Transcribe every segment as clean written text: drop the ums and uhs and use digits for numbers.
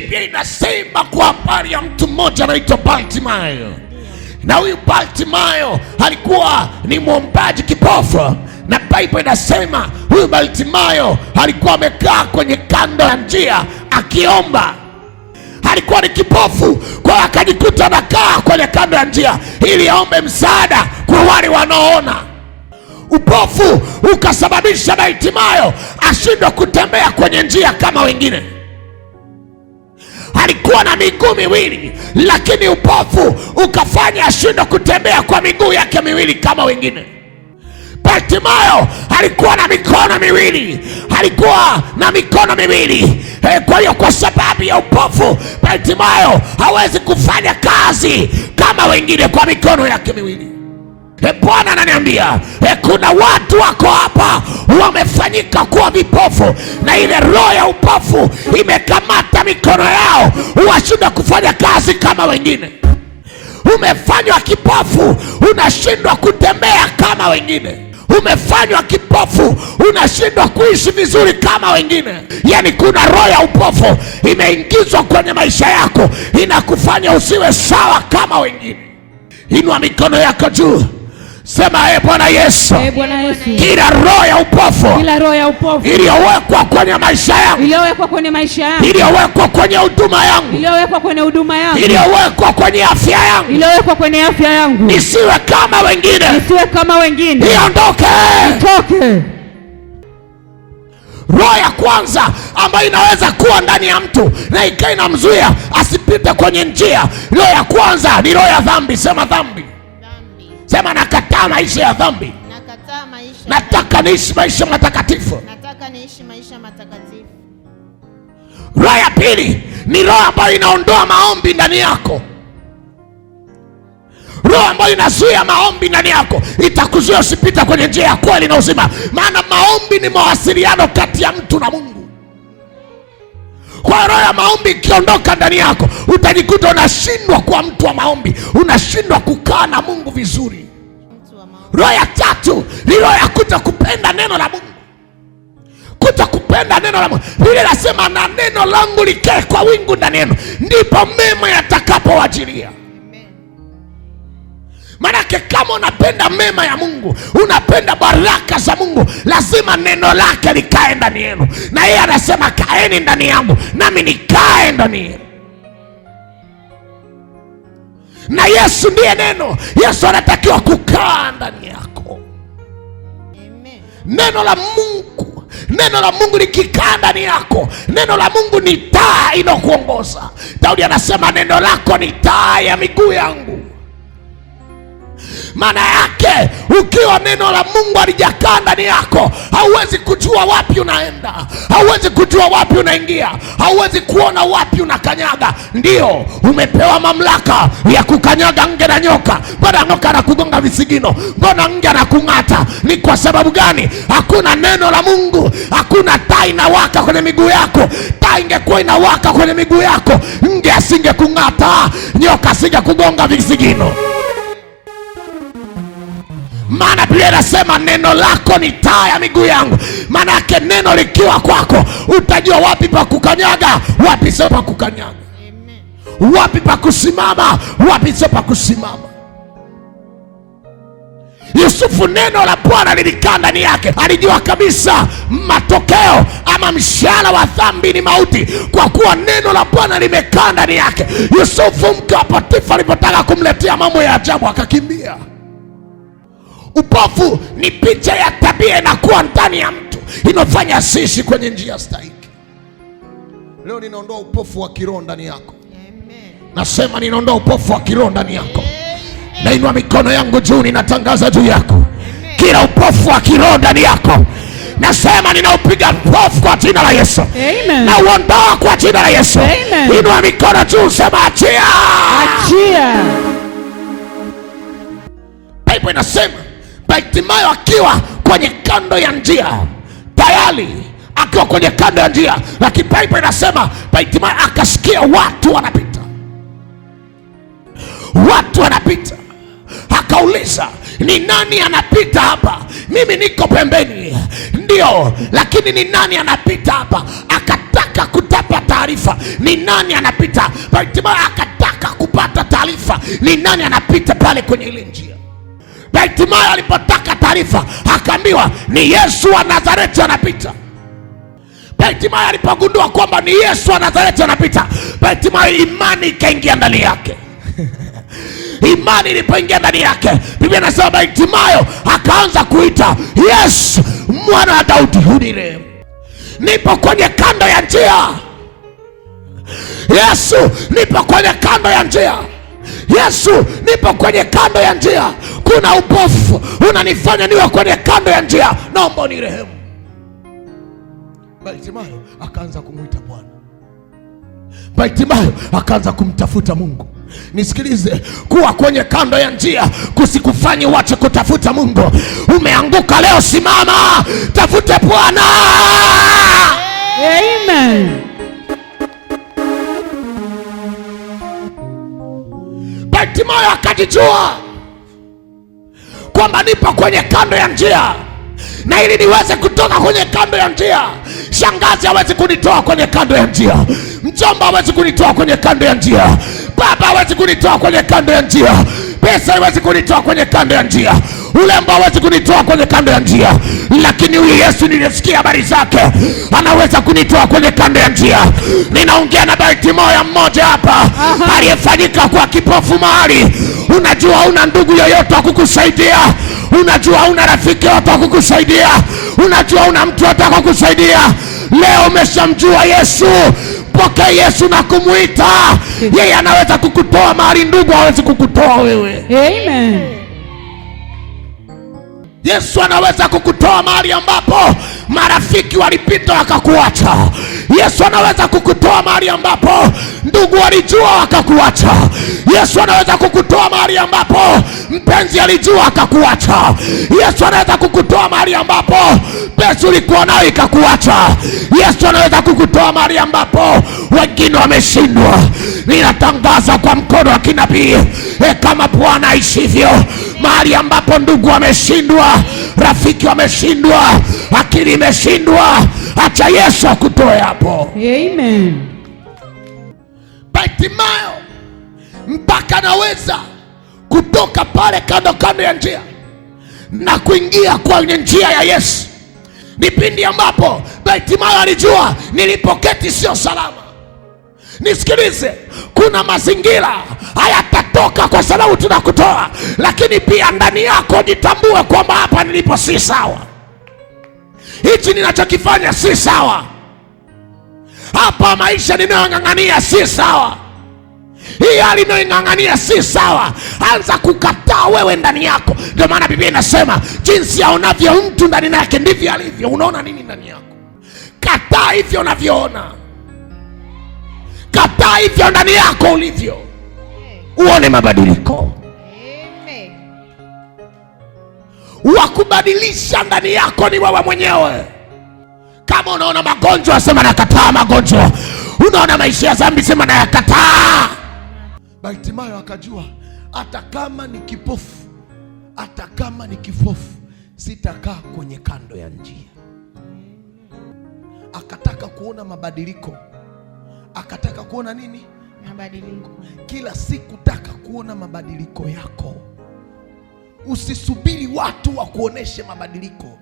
Biblia inasema kwa habari ya mtu mmoja anaitwa Bartimayo, na huyu Bartimayo alikuwa ni mwombaji kipofu, na Biblia inasema huyu Bartimayo alikuwa amekaa kwenye kando ya njia akiomba. Alikuwa ni kipofu, kwa akajikuta anakaa kwenye kando ya njia ili aombe msaada kwa wale wanaoona. Upofu ukasababisha Bartimayo ashindwe kutembea kwenye njia kama wengine. Alikuwa na miguu miwili, lakini upofu ukafanya ashindwe kutembea kwa miguu yake miwili kama wengine. Bartimayo alikuwa na mikono miwili, kwa hiyo kwa sababu ya upofu Bartimayo hawezi kufanya kazi kama wengine kwa mikono yake miwili. Bwana ananiambia kuna watu wako hapa wamefanyika kuwa vipofu, na ile roho ya upofu imekamata mikono yao, washindwa kufanya kazi kama wengine. Umefanywa kipofu, unashindwa kutembea kama wengine. Umefanywa kipofu, unashindwa kuishi vizuri kama wengine. Yani kuna roho ya upofu imeingizwa kwenye maisha yako, inakufanya usiwe sawa kama wengine. Inua mikono yako juu, sema Bwana Yesu, kila roho ya upofu iliyowekwa kwenye maisha yangu, iliyowekwa kwenye huduma yangu, iliyowekwa kwenye afya yangu, nisiwe kama wengine, iondoke. Roho ya kwanza ambayo inaweza kuwa ndani ya mtu na ikawa inamzuia asipite kwenye njia, roho ya kwanza ni roho ya dhambi. Sema dhambi. Sema nakataa maisha ya dhambi. Nataka niishi maisha matakatifu. Roho ya pili ni roho ambayo inaondoa maombi ndani yako. Roho ambayo inazuia maombi ndani yako itakuzuia usipita kwenye njia ya kweli na uzima. Maana maombi ni mawasiliano kati ya mtu na Mungu. Kwa roho ya maombi ikiondoka ndani yako, utajikuta unashindwa kuwa mtu wa maombi, unashindwa kukaa na Mungu vizuri. Roho ya tatu ni roho ya kutokupenda neno la Mungu. Kutokupenda neno la Mungu. Biblia inasema na neno langu likae kwa wingi ndani yenu, ndipo mema yatakapowajilia. Manake kama unapenda mema ya Mungu, unapenda baraka za Mungu, lazima neno lake likae ndani yenu. Na yeye anasema kaeni ndani yangu nami nikae ndani yenu. Na Yesu ndiye neno. Yesu anatakiwa kukaa ndani yako. Neno la Mungu likikaa ndani yako, neno la Mungu ni taa inokuongoza. Daudi anasema neno lako ni taa ya miguu yangu. Maana yake ukiwa neno la Mungu halijakaa ndani yako, hauwezi kujua wapi unaenda, hauwezi kujua wapi unaingia, hauwezi kuona wapi unakanyaga. Ndio umepewa mamlaka ya kukanyaga nge na nyoka. Mbona nyoka anakugonga visigino? Mbona nge anakung'ata? Ni kwa sababu gani? Hakuna neno la Mungu. Hakuna taa inawaka kwenye miguu yako. Taa ingekuwa inawaka kwenye miguu yako, nge asingekung'ata, nyoka asingekugonga visigino. Maana Biblia inasema neno lako ni taa ya miguu yangu. Maana yake neno likiwa kwako, utajua wapi pa kukanyaga, wapi sio pa kukanyaga, wapi pa kusimama, wapi sio pa kusimama. Yusufu, neno la Bwana lilikaa ndani yake. Alijua kabisa matokeo ama mshahara wa dhambi ni mauti, kwa kuwa neno la Bwana limekaa ndani yake. Yusufu, mke wa Potifa, alipotaka kumletea mambo ya ajabu akakimbia. Upofu ni picha ya tabia inakuwa ndani ya mtu, inafanya asiishi kwenye njia stahiki. Leo ninaondoa upofu wa kiroho ndani yako. Nasema ninaondoa upofu wa kiroho ndani yako. Nainua mikono yangu juu, ninatangaza juu yako kila upofu wa kiroho ndani yako. Nasema ninaupiga upofu kwa jina la Yesu. Amen. Na uondoa kwa jina la Yesu. Amen. Inua mikono juu, sema achia. Achia. Biblia inasema Bartimayo akiwa kwenye kando ya njia, tayari akiwa kwenye kando ya njia, lakini Biblia inasema Bartimayo akasikia watu wanapita. Akauliza, ni nani anapita hapa? Mimi niko pembeni. Ndio, lakini ni nani anapita hapa? Akataka kutapa taarifa ni nani anapita. Bartimayo akataka kupata taarifa ni nani anapita pale kwenye ile njia. Bartimayo alipotaka taarifa akaambiwa ni Yesu wa Nazareti anapita. Bartimayo alipogundua kwamba ni Yesu wa Nazareti anapita, Bartimayo imani ikaingia ndani yake. Imani ilipoingia ndani yake, Biblia inasema Bartimayo akaanza kuita, Yesu mwana wa Daudi unirehemu. Nipo kwenye kando ya njia. Yesu, nipo kwenye kando ya njia. Yesu, nipo kwenye kando ya njia. Kuna upofu unanifanya niwe kwenye kando ya njia, naomba unirehemu. Bartimayo akaanza kumuita Bwana. Bartimayo akaanza kumtafuta Mungu. Nisikilize, kuwa kwenye kando ya njia kusikufanye uache kutafuta Mungu. Umeanguka leo, simama, tafute Bwana. Amen. Bartimayo akajijua kwamba nipo kwenye kando ya njia, na ili niweze kutoka kwenye kando ya njia, shangazi hawezi kunitoa kwenye kando ya njia, mjomba hawezi kunitoa kwenye kando ya njia, baba hawezi kunitoa kwenye kando ya njia, pesa hawezi kunitoa kwenye kando ya njia, ulembo hawezi kunitoa kwenye kando ya njia. Lakini huyu Yesu nilisikia habari zake, anaweza kunitoa kwenye kando ya njia. Ninaongea na Bartimayo mmoja hapa aliyefanyika kwa kipofu mahali. Unajua una ndugu yoyote wa kukusaidia, unajua una rafiki yoyote wa kukusaidia, unajua una mtu yoyote wa kukusaidia. Leo umeshamjua Yesu, pokea Yesu na kumuita. Yeye anaweza kukutoa mahali ndugu hawezi kukutoa wewe. Amen. Yesu anaweza kukutoa mahali ambapo marafiki walipita wakakuacha. Yesu anaweza kukutoa mahali ambapo ndugu walijua wakakuacha. Yesu anaweza kukutoa mahali ambapo mpenzi alijua akakuacha. Yesu anaweza kukutoa mahali ambapo pesa ulikuwa nayo ikakuacha. Yesu anaweza kukutoa mahali ambapo wengine wameshindwa. Ninatangaza kwa mkono wa kinabii, kama Bwana aishivyo, mahali ambapo ndugu wameshindwa, rafiki wameshindwa, akili imeshindwa, acha Yesu akutoe hapo. Amen. Bartimayo mpaka naweza kutoka pale kando ya njia na kuingia kwenye njia ya Yesu. Ni pindi ambapo Bartimayo alijua nilipoketi sio salama. Nisikilize, kuna mazingira hayatatoka kwa sababu tunakutoa, lakini pia ndani yako jitambue kwamba hapa nilipo si sawa. Hichi ninachokifanya si sawa. Hapa maisha ninayong'ang'ania si sawa. Hii hali ninayong'ang'ania si sawa. Anza kukataa wewe ndani yako. Ndio maana Biblia inasema jinsi aonavyo mtu ndani yake ndivyo alivyo. Unaona nini ndani yako? Kataa hivyo unavyoona. Kataa hivyo ndani yako ulivyo, uone mabadiliko. Wakubadilisha ndani yako ni wewe mwenyewe. Kama unaona magonjwa, sema nakataa magonjwa. Unaona maisha ya dhambi, sema nayakataa. Bartimayo akajua hata kama ni kipofu, sitakaa kwenye kando ya njia. Akataka kuona mabadiliko. Akataka kuona nini? Mabadiliko. Kila siku taka kuona mabadiliko yako. Usisubiri watu wakuoneshe mabadiliko.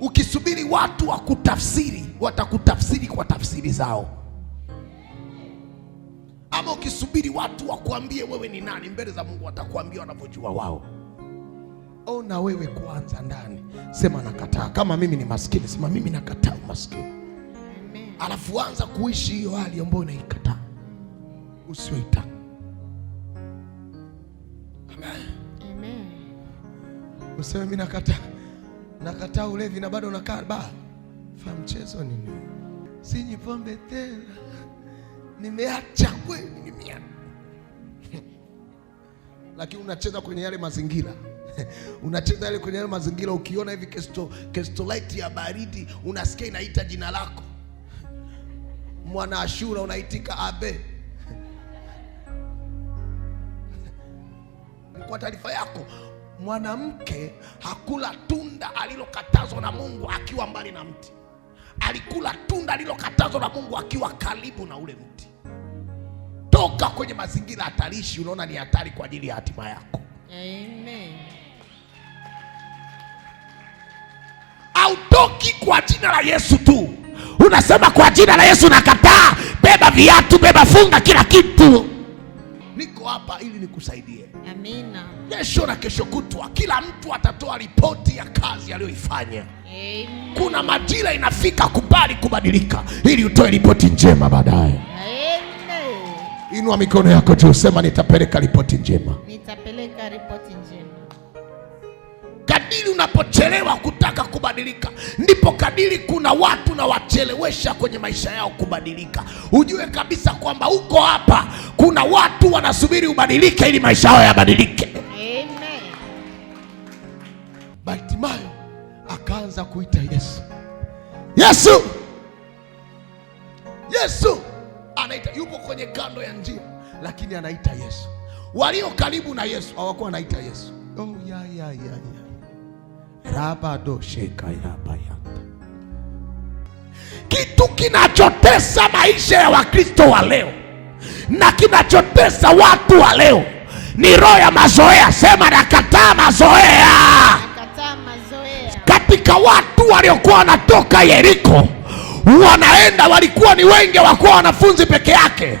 Ukisubiri watu wakutafsiri, watakutafsiri kwa tafsiri zao. Ama ukisubiri watu wakuambie wewe ni nani mbele za Mungu, watakuambia wanavyojua wao. Ona wewe kuanza ndani, sema nakataa. Kama mimi ni maskini, sema mimi nakataa umaskini. Alafu anza kuishi hiyo hali ambayo unaikataa, usioitaka. Amen. Amen. Useme mimi nakataa ulevi na bado unakaa baa. Fa mchezo nini? Sinywi pombe tena. Nimeacha kweli, nimeacha. Lakini unacheza kwenye yale mazingira. Unacheza yale kwenye yale mazingira, ukiona hivi kesto light ya baridi unasikia inaita jina lako. Mwana Ashura unaitika abe. Kwa taarifa yako, mwanamke hakula tunda alilokatazwa na Mungu akiwa mbali na mti. alikula tunda lililokatazwa na Mungu akiwa karibu na ule mti. Toka kwenye mazingira hatarishi, unaona ni hatari kwa ajili ya hatima yako. Amen. Hautoki kwa jina la Yesu tu. Unasema kwa jina la Yesu nakataa, beba viatu, beba funga kila kitu. Niko hapa ili nikusaidie. Amina. Kesho na kesho kutwa kila mtu atatoa ripoti ya kazi aliyoifanya. Amen. Kuna majira inafika, kubali kubadilika ili utoe ripoti njema baadaye. Amen. Inua mikono yako juu, sema nitapeleka ripoti njema. Nitapeleka ripoti njema. Kadiri unapochelewa kutaka kubadilika, ndipo kadiri kuna watu na wachelewesha kwenye maisha yao kubadilika. Ujue kabisa kwamba uko hapa, kuna watu wanasubiri ubadilike ili maisha yao yabadilike. Amen. Bartimayo akaanza kuita Yesu. Yesu! Yesu! Anaita, yupo kwenye kando ya njia, lakini anaita Yesu. Walio karibu na Yesu hawakuwa anaita Yesu. Oh ya. Rabado sheka ya bayata. Kitu kinachotesa maisha ya Wakristo wa leo na kinachotesa watu wa leo ni roho ya mazoea. Sema nakataa mazoea. Nakataa mazoea. Katika watu waliokuwa wanatoka Yeriko wanaenda, walikuwa ni wengi, wakuwa wanafunzi peke yake.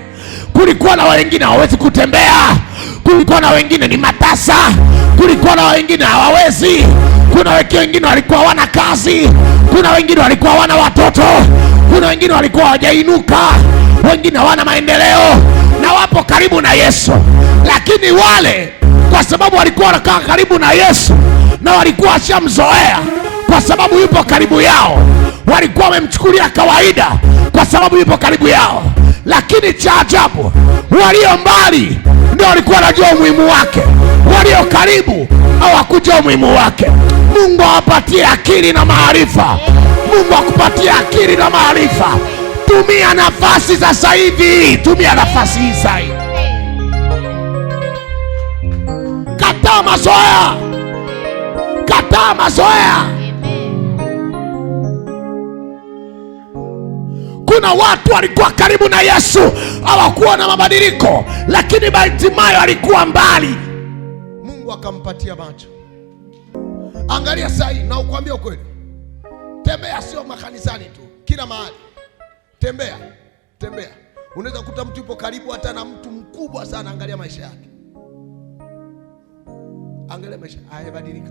Kulikuwa na wengine hawawezi kutembea, kulikuwa na wengine ni matasa, kulikuwa na wengine hawawezi, kuna wengine walikuwa hawana kazi, kuna wengine walikuwa hawana watoto, kuna wengine walikuwa hawajainuka, wengine hawana maendeleo, na wapo karibu na Yesu. Lakini wale, kwa sababu walikuwa wanakaa karibu na Yesu na walikuwa washamzoea kwa sababu yupo karibu yao, walikuwa wamemchukulia kawaida kwa sababu yupo karibu yao. Lakini cha ajabu, walio mbali ndio walikuwa wanajua umuhimu wake, walio karibu hawakujua umuhimu wake. Mungu awapatie akili na maarifa. Mungu akupatie akili na maarifa. Tumia nafasi sasa hivi, tumia nafasi hii sasa. Kataa mazoea, kataa mazoea. Kuna watu walikuwa karibu na Yesu hawakuwa na mabadiliko, lakini Bartimayo alikuwa mbali. Mungu akampatia macho. Angalia sasa hii, na ukwambia ukweli, tembea, sio makanisani tu, kila mahali tembea. Unaweza kukuta mtu yupo karibu hata na mtu mkubwa sana, angalia maisha yake. Angalia maisha, hayabadilika.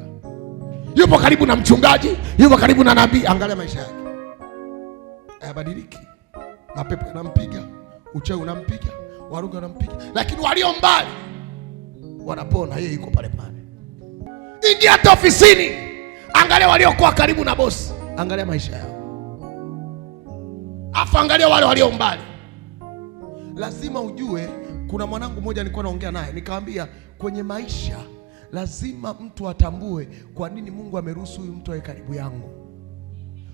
Yupo karibu na mchungaji, yupo karibu na nabii, angalia maisha yake, hayabadiliki. Mapepo yanampiga, uchawi unampiga, waruga unampiga, lakini walio mbali wanapona, yeye yuko pale pale. Ingia hata ofisini, angalia waliokuwa karibu na bosi, angalia maisha yao. Afa angalia wale walio mbali. Lazima ujue, kuna mwanangu mmoja nilikuwa naongea naye, nikamwambia kwenye maisha lazima mtu atambue kwa nini Mungu ameruhusu huyu mtu awe karibu yangu.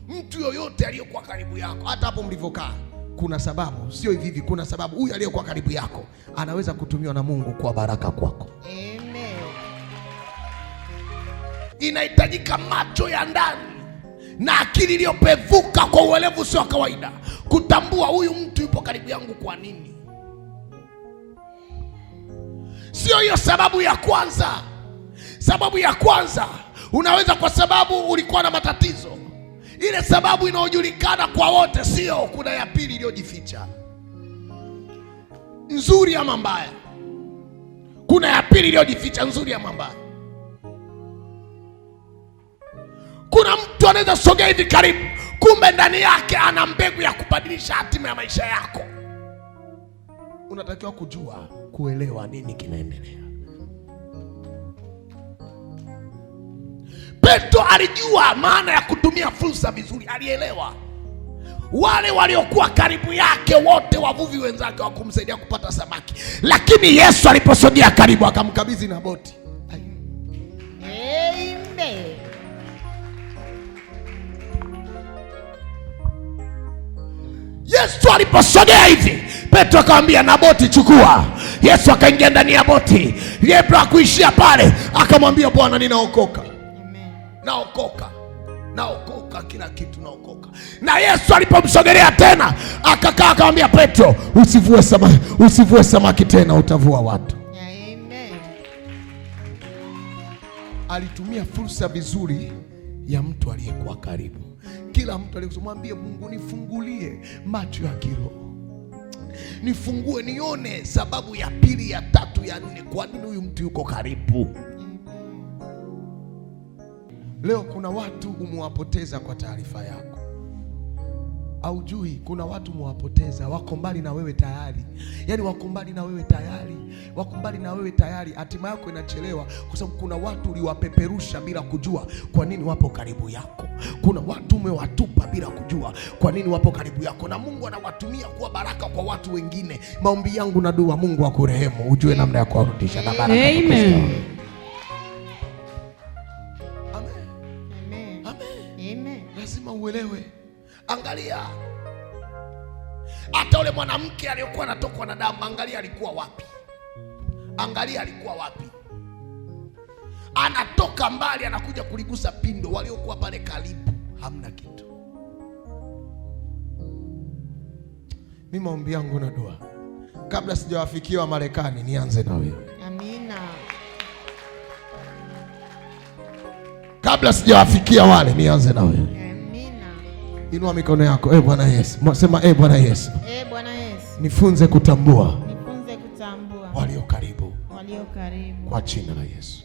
Mtu yoyote aliyokuwa karibu yako, hata hapo mlivyokaa, kuna sababu. Sio hivi, kuna sababu. Huyu aliyokuwa karibu yako anaweza kutumiwa na Mungu kwa baraka kwako. Amen. Inahitajika macho ya ndani na akili iliyopevuka kwa uelevu sio kawaida kutambua huyu mtu yupo karibu yangu kwa nini. Sio hiyo sababu ya kwanza. Sababu ya kwanza unaweza kwa sababu ulikuwa na matatizo. Ile sababu inayojulikana kwa wote sio. Kuna ya pili iliyojificha, nzuri ama mbaya. Kuna ya pili iliyojificha, nzuri ama mbaya. Kuna mtu anaweza sogea hivi karibu, kumbe ndani yake ana mbegu ya kubadilisha hatima ya maisha yako. Unatakiwa kujua, kuelewa nini kinaendelea. Petro alijua maana ya kutumia fursa vizuri, alielewa. Wale waliokuwa karibu yake wote, wavuvi wenzake, wakumsaidia kupata samaki, lakini Yesu aliposogea karibu akamkabidhi na boti. Amen. Yesu aliposogea hivi, Petro akamwambia na boti chukua. Yesu akaingia ndani ya boti. Petro hakuishia pale, akamwambia Bwana, ninaokoka. Naokoka. naokoka, kila kitu naokoka. Na Yesu alipomsogelea tena akakaa akamwambia Petro, usivue samaki tena, utavua watu. Amen. Alitumia fursa vizuri ya mtu aliyekuwa karibu. Kila mtu aliyemwambia Mungu, nifungulie macho ya kiroho, nifungue nione sababu ya pili, ya tatu, ya nne, kwa nini huyu mtu yuko karibu. Leo kuna watu umewapoteza kwa taarifa yako. Haujui kuna watu umewapoteza, wako mbali na wewe tayari. Yaani wako mbali na wewe tayari. Wako mbali na wewe tayari. Hatima yako inachelewa kwa sababu kuna watu uliwapeperusha bila kujua kwa nini wapo karibu yako. Kuna watu umewatupa bila kujua kwa nini wapo karibu yako, na Mungu anawatumia kuwa baraka kwa watu wengine. Maombi yangu na dua, Mungu akurehemu, ujue namna ya kuwarudisha na baraka. Amen. Lazima uelewe. Angalia hata ule mwanamke aliyokuwa anatokwa na damu, angalia alikuwa wapi. Angalia alikuwa wapi. Anatoka mbali anakuja kuligusa pindo, waliokuwa pale karibu hamna kitu. Mimi maombi yangu na dua, kabla sijawafikia wa Marekani, nianze na wewe. Amina. Kabla sijawafikia wale, nianze na wewe. Amina. Inua mikono yako. Bwana Yesu. Sema Bwana Yesu. Bwana Yesu. Nifunze kutambua Nifunze kutambua walio karibu. Walio karibu. Kwa jina la Yesu.